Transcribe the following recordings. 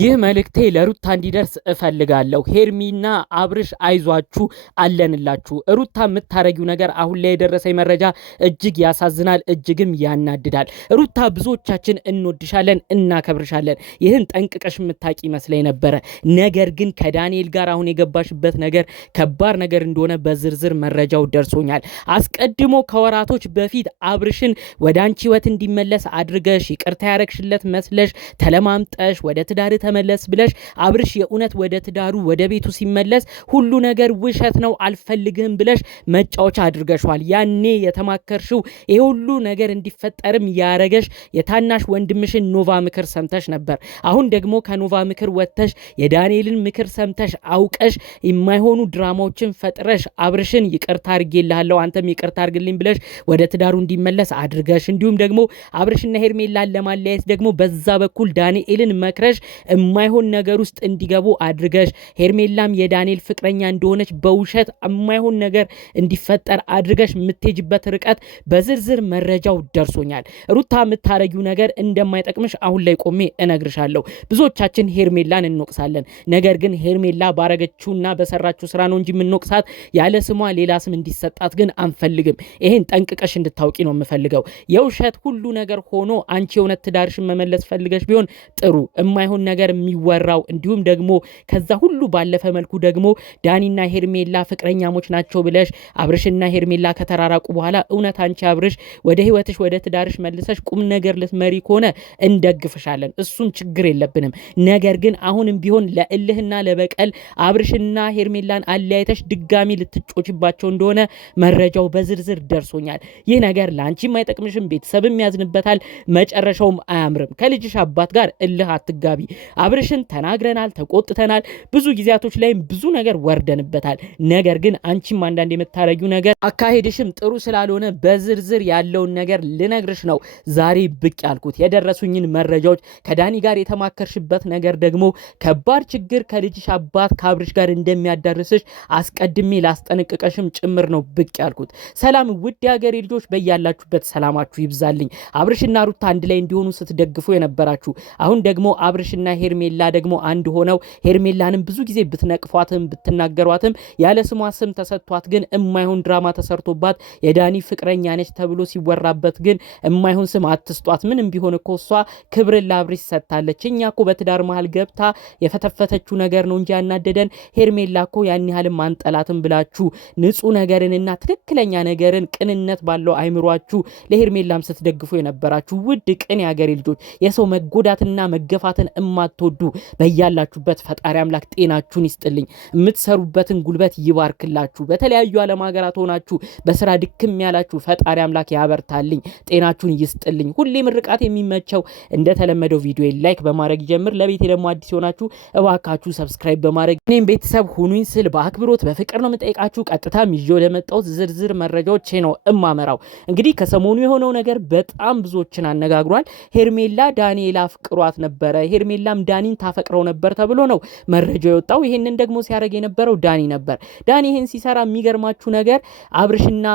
ይህ መልእክቴ ለሩታ እንዲደርስ እፈልጋለሁ። ሄርሚና አብርሽ አይዟችሁ አለንላችሁ። ሩታ የምታረጊው ነገር አሁን ላይ የደረሰኝ መረጃ እጅግ ያሳዝናል፣ እጅግም ያናድዳል። ሩታ ብዙዎቻችን እንወድሻለን፣ እናከብርሻለን። ይህን ጠንቅቀሽ የምታቂ መስለኝ ነበረ። ነገር ግን ከዳንኤል ጋር አሁን የገባሽበት ነገር ከባድ ነገር እንደሆነ በዝርዝር መረጃው ደርሶኛል። አስቀድሞ ከወራቶች በፊት አብርሽን ወደ አንቺ ህይወት እንዲመለስ አድርገሽ ይቅርታ ያረግሽለት መስለሽ ተለማምጠሽ ወደ ትዳር ተመለስ ብለሽ አብርሽ የእውነት ወደ ትዳሩ ወደ ቤቱ ሲመለስ ሁሉ ነገር ውሸት ነው አልፈልግህም ብለሽ መጫወቻ አድርገሽዋል። ያኔ የተማከርሽው ይሄ ሁሉ ነገር እንዲፈጠርም ያረገሽ የታናሽ ወንድምሽን ኖቫ ምክር ሰምተሽ ነበር። አሁን ደግሞ ከኖቫ ምክር ወጥተሽ የዳንኤልን ምክር ሰምተሽ አውቀሽ የማይሆኑ ድራማዎችን ፈጥረሽ አብርሽን ይቅርታ አድርጌልሃለሁ አንተም ይቅርታ አድርግልኝ ብለሽ ወደ ትዳሩ እንዲመለስ አድርገሽ እንዲሁም ደግሞ አብርሽና ሄርሜላን ለማለያየት ደግሞ በዛ በኩል ዳንኤልን መክረሽ የማይሆን ነገር ውስጥ እንዲገቡ አድርገሽ ሄርሜላም የዳንኤል ፍቅረኛ እንደሆነች በውሸት የማይሆን ነገር እንዲፈጠር አድርገሽ የምትሄጅበት ርቀት በዝርዝር መረጃው ደርሶኛል። ሩታ የምታረጊው ነገር እንደማይጠቅምሽ አሁን ላይ ቆሜ እነግርሻለሁ። ብዙዎቻችን ሄርሜላን እንወቅሳለን። ነገር ግን ሄርሜላ ባረገችውና በሰራችው ስራ ነው እንጂ የምንወቅሳት ያለ ስሟ ሌላ ስም እንዲሰጣት ግን አንፈልግም። ይሄን ጠንቅቀሽ እንድታውቂ ነው የምፈልገው። የውሸት ሁሉ ነገር ሆኖ አንቺ የእውነት ትዳርሽን መመለስ ፈልገሽ ቢሆን ጥሩ የማይሆን ነገር የሚወራው እንዲሁም ደግሞ ከዛ ሁሉ ባለፈ መልኩ ደግሞ ዳኒና ሄርሜላ ፍቅረኛሞች ናቸው ብለሽ አብርሽና ሄርሜላ ከተራራቁ በኋላ እውነት አንቺ አብርሽ ወደ ህይወትሽ ወደ ትዳርሽ መልሰሽ ቁም ነገር ልትመሪ ከሆነ እንደግፍሻለን። እሱን ችግር የለብንም። ነገር ግን አሁንም ቢሆን ለእልህና ለበቀል አብርሽና ሄርሜላን አለያይተሽ ድጋሚ ልትጮችባቸው እንደሆነ መረጃው በዝርዝር ደርሶኛል። ይህ ነገር ለአንቺም አይጠቅምሽም፣ ቤተሰብም ያዝንበታል፣ መጨረሻውም አያምርም። ከልጅሽ አባት ጋር እልህ አትጋቢ። አብርሽን ተናግረናል፣ ተቆጥተናል፣ ብዙ ጊዜያቶች ላይም ብዙ ነገር ወርደንበታል። ነገር ግን አንቺም አንዳንድ የምታረጊው ነገር አካሄድሽም ጥሩ ስላልሆነ በዝርዝር ያለውን ነገር ልነግርሽ ነው ዛሬ ብቅ ያልኩት። የደረሱኝን መረጃዎች ከዳኒ ጋር የተማከርሽበት ነገር ደግሞ ከባድ ችግር ከልጅሽ አባት ከአብርሽ ጋር እንደሚያዳርስሽ አስቀድሜ ላስጠነቅቀሽም ጭምር ነው ብቅ ያልኩት። ሰላም ውድ የሀገሬ ልጆች፣ በያላችሁበት ሰላማችሁ ይብዛልኝ። አብርሽና ሩታ አንድ ላይ እንዲሆኑ ስትደግፉ የነበራችሁ አሁን ደግሞ አብርሽና ሄርሜላ ደግሞ አንድ ሆነው ሄርሜላንም ብዙ ጊዜ ብትነቅፏትም ብትናገሯትም ያለ ስሟ ስም ተሰጥቷት ግን እማይሆን ድራማ ተሰርቶባት የዳኒ ፍቅረኛ ነች ተብሎ ሲወራበት ግን እማይሆን ስም አትስጧት። ምንም ቢሆን እኮ እሷ ክብርን ለአብርሽ ሰጥታለች። እኛ እኮ በትዳር መሃል ገብታ የፈተፈተችው ነገር ነው እንጂ ያናደደን ሄርሜላ እኮ ያን ያህልም አንጠላትም ብላችሁ ንጹህ ነገርንና ትክክለኛ ነገርን ቅንነት ባለው አይምሯችሁ ለሄርሜላም ስትደግፉ የነበራችሁ ውድ ቅን የሀገሬ ልጆች የሰው መጎዳትና መገፋትን እማትወዱ በያላችሁበት ፈጣሪ አምላክ ጤናችሁን ይስጥልኝ። የምትሰሩበትን ጉልበት ይባርክላችሁ። በተለያዩ ዓለም ሀገራት ሆናችሁ በስራ ድክም ያላችሁ ፈጣሪ አምላክ ያበርታልኝ፣ ጤናችሁን ይስጥልኝ። ሁሌ ምርቃት የሚመቸው እንደተለመደው ቪዲዮ ላይክ በማድረግ ጀምር። ለቤቴ ደግሞ አዲስ ሆናችሁ እባካችሁ ሰብስክራይብ በማድረግ እኔም ቤተሰብ ሁኑኝ ስል በአክብሮት በፍቅር ነው የምጠይቃችሁ። ቀጥታም ይዤው ለመጣሁት ዝርዝር መረጃዎች ነው እማመራው። እንግዲህ ከሰሞኑ የሆነው ነገር በጣም ብዙዎችን አነጋግሯል። ሄርሜላ ዳንኤል አፍቅሯት ነበረ፣ ሄርሜላም ዳኒን ታፈቅረው ነበር ተብሎ ነው መረጃው የወጣው። ይሄንን ደግሞ ሲያደርግ የነበረው ዳኒ ነበር። ዳኒ ይሄን ሲሰራ የሚገርማችሁ ነገር አብርሽና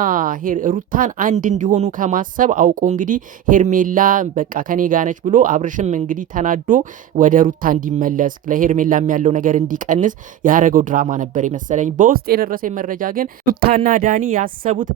ሩታን አንድ እንዲሆኑ ከማሰብ አውቆ እንግዲህ ሄርሜላ በቃ ከኔ ጋር ነች ብሎ አብርሽም እንግዲህ ተናዶ ወደ ሩታ እንዲመለስ ለሄርሜላም ያለው ነገር እንዲቀንስ ያደረገው ድራማ ነበር የመሰለኝ። በውስጥ የደረሰኝ መረጃ ግን ሩታና ዳኒ ያሰቡት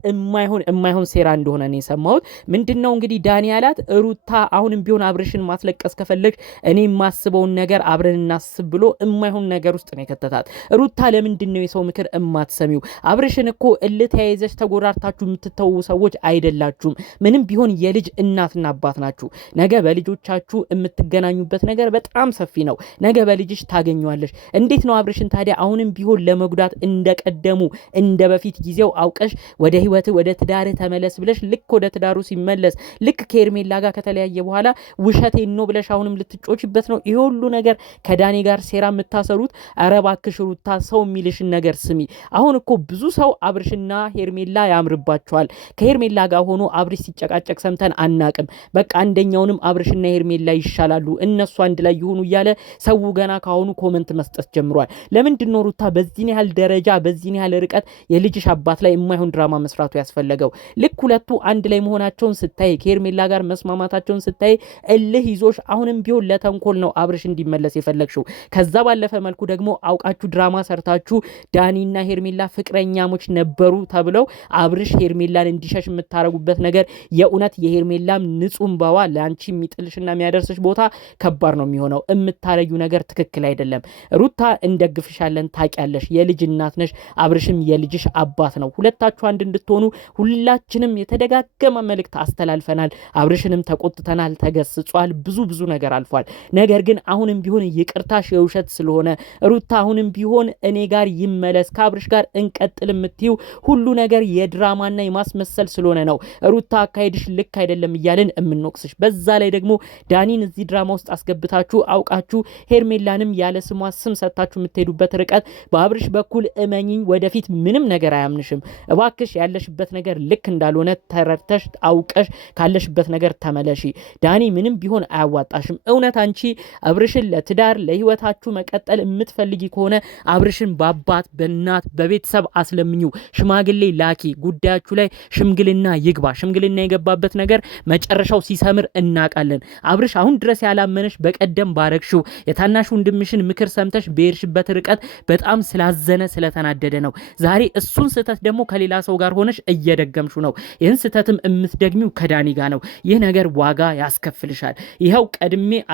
የማይሆን ሴራ እንደሆነ ነው የሰማሁት። ምንድነው እንግዲህ ዳኒ ያላት ሩታ አሁንም ቢሆን አብርሽን ማስለቀስ ከፈለግሽ እኔ የማስበውን ነገር አብረን እናስብ ብሎ የማይሆን ነገር ውስጥ ነው የከተታት። ሩታ ለምንድን ነው የሰው ምክር እማትሰሚው? አብርሽን እኮ እልተያይዘሽ ተጎራርታችሁ የምትተው ሰዎች አይደላችሁም። ምንም ቢሆን የልጅ እናትና አባት ናችሁ። ነገ በልጆቻችሁ የምትገናኙበት ነገር በጣም ሰፊ ነው። ነገ በልጅሽ ታገኘዋለሽ። እንዴት ነው አብርሽን ታዲያ አሁንም ቢሆን ለመጉዳት እንደቀደሙ እንደ በፊት ጊዜው አውቀሽ ወደ ህይወት ወደ ትዳር ተመለስ ብለሽ ልክ ወደ ትዳሩ ሲመለስ ልክ ከሄርሜላ ጋር ከተለያየ በኋላ ውሸቴን ነው ብለሽ አሁንም ልትጮችበት ነው? ይሄ ሁሉ ነገር ከዳኒ ጋር ሴራ የምታሰሩት? ኧረ እባክሽ ሩታ ሰው የሚልሽን ነገር ስሚ። አሁን እኮ ብዙ ሰው አብርሽና ሄርሜላ ያምርባቸዋል። ከሄርሜላ ጋር ሆኖ አብርሽ ሲጨቃጨቅ ሰምተን አናቅም። በቃ አንደኛውንም አብርሽና ሄርሜላ ይሻላሉ እነሱ አንድ ላይ ይሆኑ እያለ ሰው ገና ካሁኑ ኮመንት መስጠት ጀምሯል። ለምንድን ነው ሩታ በዚህን ያህል ደረጃ በዚህን ያህል ርቀት የልጅሽ አባት ላይ የማይሆን ድራማ መስራቱ ያስፈለገው? ልክ ሁለቱ አንድ ላይ መሆናቸውን ስታይ ከሄርሜላ ጋር መስማማታቸውን ስታይ እልህ ይዞሽ አሁንም ቢሆን ለተንኮል ነው አብርሽ አብርሽ እንዲመለስ የፈለግሽው። ከዛ ባለፈ መልኩ ደግሞ አውቃችሁ ድራማ ሰርታችሁ ዳኒና ሄርሜላ ፍቅረኛሞች ነበሩ ተብለው አብርሽ ሄርሜላን እንዲሸሽ የምታረጉበት ነገር የእውነት የሄርሜላም ንጹህ እንባዋ ለአንቺ የሚጥልሽና የሚያደርስሽ ቦታ ከባድ ነው የሚሆነው። የምታረጊው ነገር ትክክል አይደለም። ሩታ እንደግፍሻለን፣ ታውቂያለሽ። የልጅ እናት ነሽ፣ አብርሽም የልጅሽ አባት ነው። ሁለታችሁ አንድ እንድትሆኑ ሁላችንም የተደጋገመ መልእክት አስተላልፈናል። አብርሽንም ተቆጥተናል፣ ተገስጿል፣ ብዙ ነገር አልፏል። ነገር ግን አሁንም ቢሆን ይቅርታሽ የውሸት ስለሆነ ሩታ አሁንም ቢሆን እኔ ጋር ይመለስ ከአብርሽ ጋር እንቀጥል የምትይው ሁሉ ነገር የድራማና የማስመሰል ስለሆነ ነው። ሩታ አካሄድሽ ልክ አይደለም እያልን የምንወቅስሽ። በዛ ላይ ደግሞ ዳኒን እዚህ ድራማ ውስጥ አስገብታችሁ አውቃችሁ ሄርሜላንም ያለ ስሟ ስም ሰጥታችሁ የምትሄዱበት ርቀት በአብርሽ በኩል እመኝኝ ወደፊት ምንም ነገር አያምንሽም። እባክሽ ያለሽበት ነገር ልክ እንዳልሆነ ተረድተሽ አውቀሽ ካለሽበት ነገር ተመለሺ። ዳኒ ምንም ቢሆን አያዋጣሽም። እውነት አንቺ አብርሽን ለትዳር ለህይወታችሁ መቀጠል የምትፈልጊ ከሆነ አብርሽን በአባት በእናት በቤተሰብ አስለምኙ። ሽማግሌ ላኪ። ጉዳያችሁ ላይ ሽምግልና ይግባ። ሽምግልና የገባበት ነገር መጨረሻው ሲሰምር እናቃለን። አብርሽ አሁን ድረስ ያላመነሽ በቀደም ባረግሽው የታናሽ ወንድምሽን ምክር ሰምተሽ በሄድሽበት ርቀት በጣም ስላዘነ ስለተናደደ ነው። ዛሬ እሱን ስህተት ደግሞ ከሌላ ሰው ጋር ሆነሽ እየደገምሹ ነው። ይህን ስህተትም የምትደግሚው ከዳኒ ጋር ነው። ይህ ነገር ዋጋ ያስከፍልሻል። ይኸው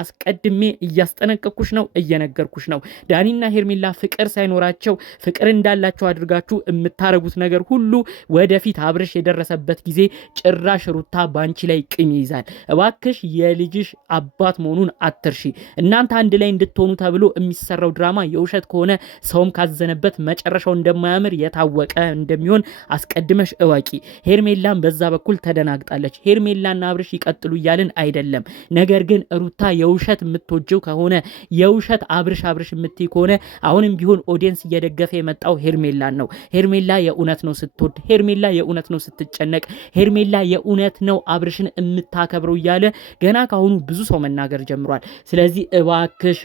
አስቀድሜ እያስጠነቀኩሽ ነው፣ እየነገርኩሽ ነው። ዳኒና ሄርሜላ ፍቅር ሳይኖራቸው ፍቅር እንዳላቸው አድርጋችሁ የምታረጉት ነገር ሁሉ ወደፊት አብርሽ የደረሰበት ጊዜ ጭራሽ ሩታ ባንቺ ላይ ቅኝ ይዛል። እባክሽ የልጅሽ አባት መሆኑን አትርሺ። እናንተ አንድ ላይ እንድትሆኑ ተብሎ የሚሰራው ድራማ የውሸት ከሆነ ሰውም ካዘነበት መጨረሻው እንደማያምር የታወቀ እንደሚሆን አስቀድመሽ እወቂ። ሄርሜላን በዛ በኩል ተደናግጣለች። ሄርሜላና አብርሽ ይቀጥሉ እያልን አይደለም። ነገር ግን ሩታ የውሸት የምትወጀው ከሆነ የውሸት አብርሽ የምትይ ከሆነ አሁንም ቢሆን ኦዲየንስ እየደገፈ የመጣው ሄርሜላን ነው። ሄርሜላ የእውነት ነው ስትወድ፣ ሄርሜላ የእውነት ነው ስትጨነቅ፣ ሄርሜላ የእውነት ነው አብርሽን የምታከብረው እያለ ገና ካሁኑ ብዙ ሰው መናገር ጀምሯል። ስለዚህ እባክሽ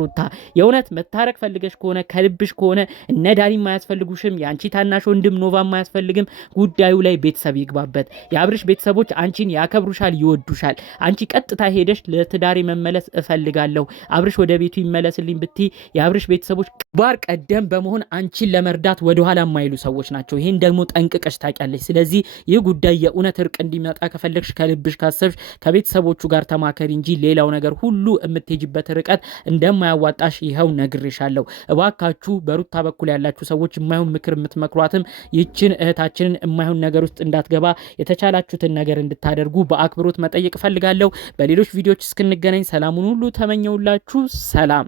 ሩታ የእውነት መታረቅ ፈልገሽ ከሆነ ከልብሽ ከሆነ እነ ዳኒ ማያስፈልጉሽም፣ የአንቺ ታናሽ ወንድም ኖቫ ማያስፈልግም። ጉዳዩ ላይ ቤተሰብ ይግባበት። የአብርሽ ቤተሰቦች አንቺን ያከብሩሻል፣ ይወዱሻል። አንቺ ቀጥታ ሄደሽ ለትዳሬ መመለስ እፈልጋለሁ አብርሽ ወደ ቤቱ ይመለስልኝ ብትይ የአብርሽ ቤተሰቦች ባር ቀደም በመሆን አንቺን ለመርዳት ወደኋላ የማይሉ ሰዎች ናቸው። ይህን ደግሞ ጠንቅቀሽ ታውቂያለሽ። ስለዚህ ይህ ጉዳይ የእውነት እርቅ እንዲመጣ ከፈለግሽ ከልብሽ ካሰብሽ ከቤተሰቦቹ ጋር ተማከሪ እንጂ ሌላው ነገር ሁሉ የምትሄጅበት ርቀት እንደማያዋጣሽ ይኸው ነግሬሻለሁ። እባካችሁ በሩታ በኩል ያላችሁ ሰዎች የማይሆን ምክር የምትመክሯትም ይችን እህታችንን የማይሆን ነገር ውስጥ እንዳትገባ የተቻላችሁትን ነገር እንድታደርጉ በአክብሮት መጠየቅ እፈልጋለሁ። በሌሎች ቪዲዮዎች እስክንገናኝ ሰላሙን ሁሉ ተመኘውላችሁ። ሰላም